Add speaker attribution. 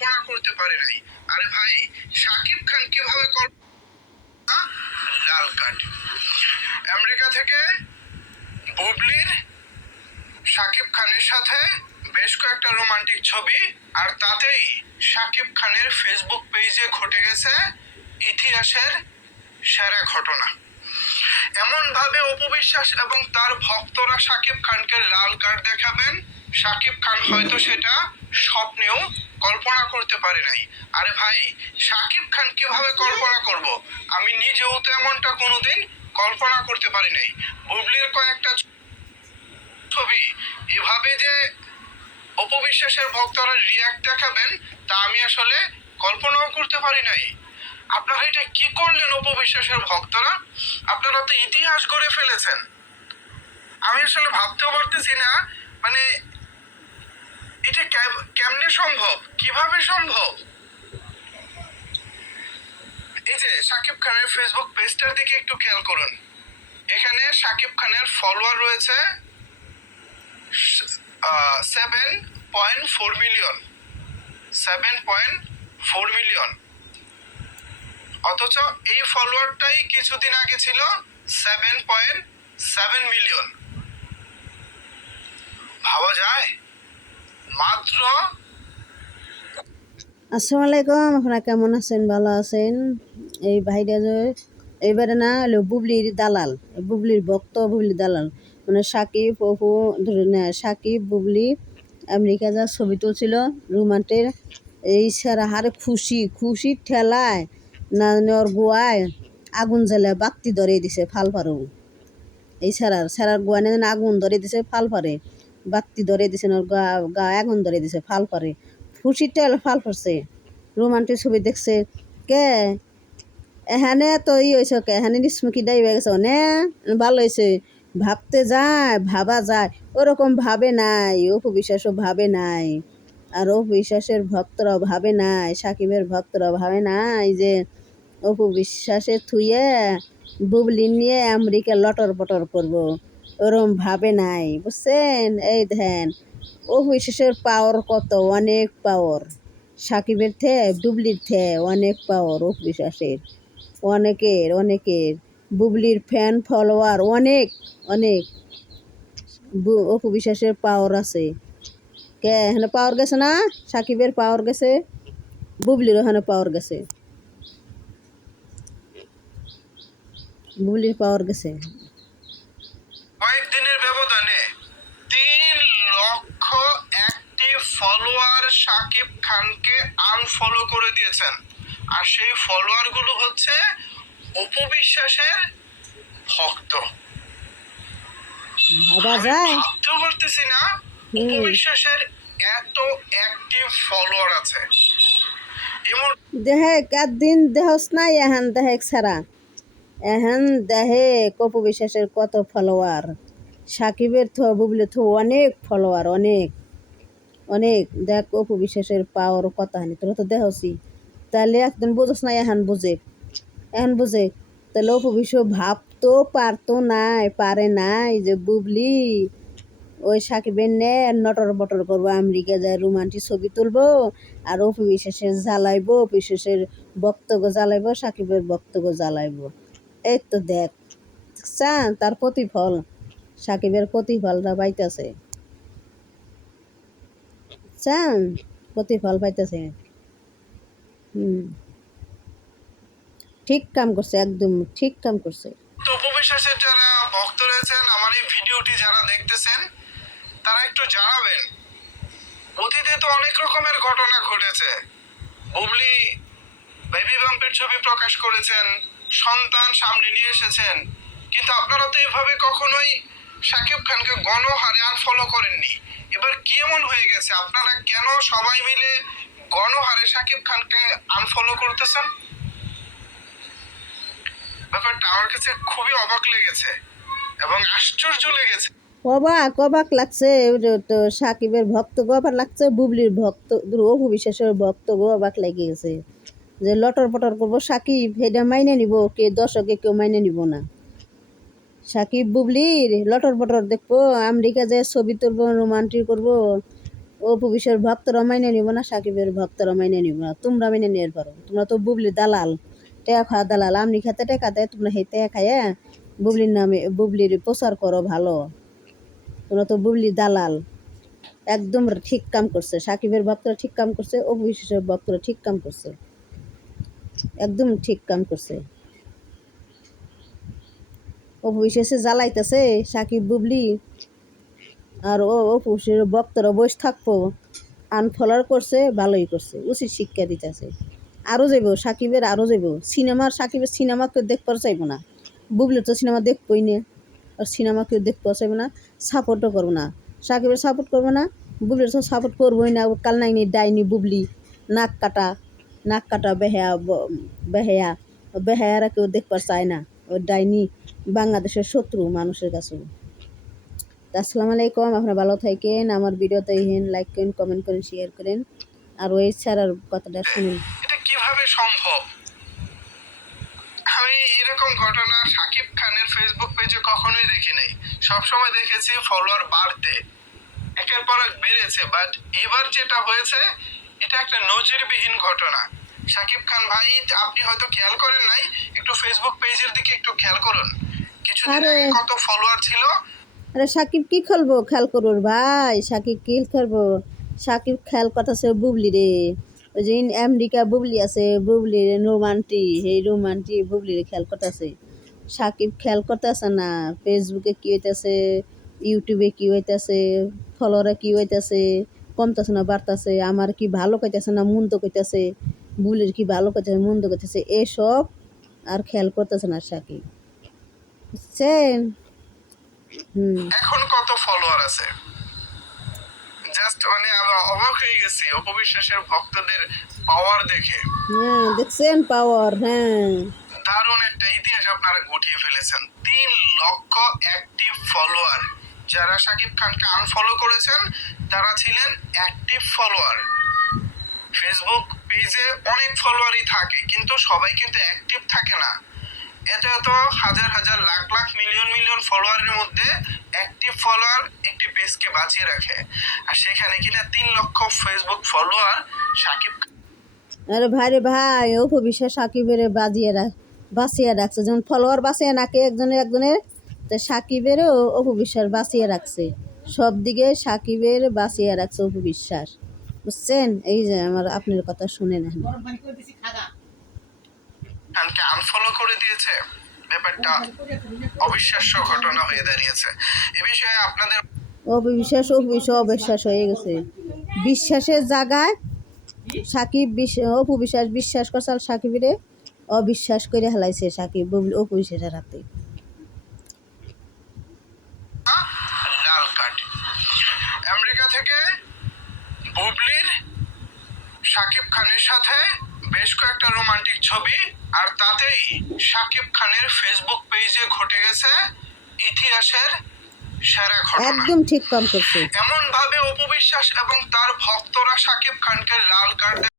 Speaker 1: কল্পনা করতে পারে নাই। আরে ভাই শাকিব খান কীভাবে কল- লাল কার্ড। আমেরিকা থেকে বুবলির শাকিব খানের সাথে বেশ কয়েকটা রোমান্টিক ছবি, আর তাতেই শাকিব খানের ফেসবুক পেজে ঘটে গেছে ইতিহাসের সেরা ঘটনা। এমন ভাবে অপবিশ্বাস এবং তার ভক্তরা শাকিব খানকে লাল কার্ড দেখাবেন। শাকিব খান হয়তো সেটা স্বপ্নেও কল্পনা করতে পারে নাই। আরে ভাই শাকিব খান কীভাবে কল্পনা করব? আমি নিজেও তো এমনটা কোনোদিন কল্পনা করতে পারি নাই। বুবলির কয়েকটা ছবি, এভাবে যে অপবিশ্বাসের ভক্তরা রিয়াক্ট দেখাবেন, তা আমি আসলে কল্পনাও করতে পারি নাই। আপনারা এটা কি করলেন অপবিশ্বাসের ভক্তরা? আপনারা তো ইতিহাস গড়ে ফেলেছেন। আমি আসলে ভাবতেও পারতেছি না। মানে এটা কেমনে সম্ভব? কীভাবে সম্ভব? এই যে সাকিব খানের ফেসবুক পেজটার দিকে একটু খেয়াল করুন। এখানে সাকিব খানের ফলোয়ার রয়েছে seven point four million seven point four million অথচ এই ফলোয়ারটাই কিছুদিন আগে ছিল সেভেন পয়েন্ট সেভেন মিলিয়ন ভাবা যায়? মাত্র
Speaker 2: আসসালামু আলাইকুম, আপনারা কেমন আছেন? ভালো আছেন? এই ভাইটা যে এইবারে না হলো বুবলির দালাল, বুবলির ভক্ত, বুবলির দালাল। মানে সাকিব, অপু, ধরে সাকিব, বুবলি আমেরিকা যা ছবি তুলছিল, রোমান্টের, এই সারা হারে খুশি খুশি ঠেলায়, না ওর গোয়ায় আগুন জ্বালায় বাক্তি ধরে দিছে ফাল ফারু এই সারার সারার গোয়া না জানি আগুন ধরে দিছে ফাল ফারে বাতি ধরে দিছে ওর গা গা আগুন ধরে দিছে, ফাল খুশির টেল ফাল ফারছে রোমান্টিক ছবি দেখছে। কে? এখানে তো ই হয়েছে কে? এখানে স্মুকি ডাই হয়ে গেছে। নে, ভালো হয়েছে ভাবতে যায়, ভাবা যায়। ওরকম ভাবে নাই অপু বিশ্বাসও ভাবে নাই। আর অপু বিশ্বাসের ভক্তরাও ভাবে নাই, সাকিবের ভক্তরাও ভাবে নাই যে অপু বিশ্বাসের থুয়ে বুবলি নিয়ে আমেরিকা লটর পটর করব। ওরম ভাবে নাই, বুঝছেন? এই ধ্যান অপু বিশ্বাসের পাওয়ার কত? অনেক পাওয়ার সাকিবের থে ডুবলির থে অনেক পাওয়ার অপু বিশ্বাসের অনেকের অনেকের। বুবলির ফ্যান ফলোয়ার অনেক অনেক। অপু বিশ্বাসের পাওয়ার আছে। কে, এখানে পাওয়ার গেছে না? সাকিবের পাওয়ার গেছে। বুবলির ওখানে পাওয়ার গেছে। বুবলির পাওয়ার গেছে
Speaker 1: কয়েকদিনের ব্যবধানে তিন লক্ষ অ্যাক্টিভ ফলোয়ার সাকিব খানকে আনফলো করে দিয়েছেন। আর সেই ফলোয়ারগুলো হচ্ছে অপবিশ্বাসের ভক্ত।
Speaker 2: ভাবা যায়।
Speaker 1: ভাবতেও পারতেছি না। অপবিশ্বাসের এত অ্যাক্টিভ ফলোয়ার আছে। এমন
Speaker 2: দেহে দিন দেহস নাই এহান দেহে ছাড়া। এহান দেহে কপু বিশ্বাসের কত ফলোয়ার সাকিবের থো বুবলি থো অনেক ফলোয়ার অনেক। অনেক, দেখ, অপু বিশ্বাসের পাওয়ার কথা হানি তোরা তো দেহসি তাহলে একদিন বুঝোস না এহান বুঝে। এখন বুঝে। তাহলে অপু বিশ্ব ভাবতো পারতো নাই, পারে নাই যে বুবলি, ওই সাকিবের নে নটর বটর করব, আমেরিকা যায় রোমান্টিক ছবি তুলবো, আর অপু বিশ্বাসের জ্বালাইবো, অপু বিশ্বাসের বক্তব্য জ্বালাইবো, সাকিবের বক্তব্য জ্বালাইবো। এই তো দেখ, চান, তার প্রতিফল, সাকিবের প্রতিফলটা পাইতেছে। চান? প্রতিফল পাইতেছে। হুম। ঠিক কাম করছে, একদম ঠিক কাম করছে।
Speaker 1: তো উপবিশ্বাসের যারা ভক্ত রয়েছেন, আমার এই ভিডিওটি যারা দেখতেছেন, তারা একটু জানাবেন। অতীতে তো অনেক রকমের ঘটনা ঘটেছে। বুবলি বেবি বাম্পের ছবি প্রকাশ করেছেন, সন্তান সামনে নিয়ে এসেছেন। কিন্তু আপনারা তো এভাবে কখনোই শাকিব খানকে গণহারে আনফলো করেননি। এবার কি এমন হয়ে গেছে? আপনারা কেন সবাই মিলে গণহারে শাকিব খানকে আনফলো করতেছেন? ব্যাপারটা আমার কাছে খুবই অবাক লেগেছে এবং আশ্চর্য লেগেছে।
Speaker 2: অবাক অবাক লাগছে তো সাকিবের ভক্ত গো অবাক লাগছে, বুবলির ভক্ত অপু বিশ্বাসের ভক্ত গো অবাক লেগে গেছে যে লটর পটর করব, সাকিব, এটা মাইনে নিব, কে দর্শকে কেউ মাইনে নিব না। সাকিব বুবলির লটর পটর দেখব, আমেরিকা যে ছবি তুলবো রোমান্টিক করব অপু বিশ্বাস ভক্তরা মাইনে নিব না, সাকিবের ভক্তরা মাইনে নিব না, তোমরা মেনে নিয়ে পারো। তোমরা তো বুবলি দালাল টেকা খাওয়া দালাল, আমনি খেতে টেকা দেয়, তোমরা টেকা খাইয়া বুবলির নামে, বুবলির প্রচার করো ভালো। তোমরা তো বুবলি দালাল, একদম ঠিক কাম করছে, সাকিবের ভক্তরা ঠিক কাম করছে অপু বিশ্বাসের ভক্তরা ঠিক কাম করছে। একদম ঠিক কাম করছে। বিশ্বাসে জ্বালাইতেছে, সাকিব, বুবলি আর ও, অপু বিশ্বাসের ভক্তরা বসে থাকব। আনফলার করছে, ভালোই করছে, উচিত শিক্ষা দিতেছে। আরও যাইব, সাকিবের আরও যাইব। সিনেমার, সাকিবের সিনেমা কেউ দেখতে চাইব না। বুবলির তো সিনেমা দেখবই না, আর সিনেমা কেউ দেখতে চাইব না, সাপোর্টও করব না। সাকিবের সাপোর্ট করব না, বুবলির তো সাপোর্ট করবোই না। কাল নাইনি ডাইনি বুবলি, নাক কাটা নাক কাটা বেহায়া বেহায়া, বেহায়ারা কেউ দেখবার চায় না। ও ডাইনি বাংলাদেশের শত্রু মানুষের কাছে। আসসালামু আলাইকুম, আপনারা ভালো থাকেন, আমার ভিডিওতে হেন লাইক করেন কমেন্ট করেন শেয়ার করেন। আর ওই ছাড়ার কথাটা শুনুন।
Speaker 1: এটা কীভাবে সম্ভব? আমি এরকম ঘটনা সাকিব খানের ফেসবুক পেজে কখনোই দেখি নাই। সবসময় দেখেছি ফলোয়ার বাড়তে। একের পর এক বেড়েছে বাট এবার যেটা হয়েছে, এটা একটা নজিরবিহীন ঘটনা। সাকিব খান ভাই, আপনি হয়তো খেয়াল করেন নাই, একটু ফেসবুক পেজের দিকে একটু খেয়াল করুন। কিছুদিন
Speaker 2: আরে।
Speaker 1: আগে কত ফলোয়ার ছিল?
Speaker 2: আরে সাকিব কি খেলব? খেয়াল করব ভাই সাকিব কি খেলব? সাকিব খেয়াল করতেছে বুবলি রে। ওই যে ইন- আমেরিকা বুবলি আছে বুবলি রোমান্টি সেই রোমান্টি বুবলি রে খেয়াল করতেছে। সাকিব খেয়াল করতেছে না ফেসবুকে কি হইতেছে ইউটিউবে কি হইতেছে ফলোয়ারে কি হইতেছে কমতেছে না বাড়তেছে আমার কি ভালো কইতেছে না মন্দ কইতেছে বুবলির কি ভালো কইতেছে মন্দ কইতেছে এসব আর খেয়াল করতেছে না সাকিব। বুঝছেন
Speaker 1: এখন কত ফলোয়ার আছে? জাস্ট মানে আমি অবাক হয়ে গেছি অপবিশ্বাসের ভক্তদের পাওয়ার দেখে।
Speaker 2: হ্যাঁ দেখছেন পাওয়ার হ্যাঁ।
Speaker 1: দারুণ একটা ইতিহাস আপনারা গুটিয়ে ফেলেছেন। তিন লক্ষ অ্যাক্টিভ ফলোয়ার যারা সাকিব খানকে আনফলো করেছেন তারা ছিলেন অ্যাক্টিভ ফলোয়ার ফেসবুক পেজে অনেক ফলোয়ারই থাকে কিন্তু সবাই কিন্তু অ্যাক্টিভ থাকে না। এত এত হাজার হাজার লাখ লাখ মিলিয়ন মিলিয়ন ফলোয়ারের মধ্যে অ্যাক্টিভ ফলোয়ার একটি পেজকে বাঁচিয়ে রাখে। আর সেখানে কিনা তিন লক্ষ ফেসবুক ফলোয়ার সাকিব
Speaker 2: আরে ভাই রে ভাই অপু বিশ্বাস সাকিবের বাজিয়ে রাখ বাঁচিয়ে রাখছে। যেমন ফলোয়ার বাঁচিয়ে নাকে একজনের একজনের? তো সাকিবেরও অপু বিশ্বাস বাঁচিয়ে রাখছে। সব দিকে সাকিবের বাঁচিয়ে রাখছে অপু বিশ্বাস বুঝছেন? এই যে আমার আপনার কথা শুনে না
Speaker 1: খানকে আনফলো করে দিয়েছে। ব্যাপারটা অবিশ্বাস্য ঘটনা হয়ে দাঁড়িয়েছে। এ বিষয়ে আপনাদের
Speaker 2: অবিশ্বাস বিশ্বাস অবিশ্বাস হয়ে গেছে। বিশ্বাসের জায়গায় সাকিব বিশ- অপু বিশ্বাস বিশ্বাস করছে আর অবিশ্বাস করে হেলাইছে সাকিব বুবলি অপু বিশ্বাসের হাতে।
Speaker 1: লাল কার্ড আমেরিকা থেকে বুবলির সাকিব খানের সাথে বেশ কয়েকটা রোমান্টিক ছবি আর তাতেই শাকিব খানের ফেসবুক পেজে ঘটে গেছে ইতিহাসের সেরা ঘটনা।
Speaker 2: একদম ঠিক কাম করছে।
Speaker 1: এমন ভাবে অপবিশ্বাস এবং তার ভক্তরা সাকিব খানকে লাল কার্ড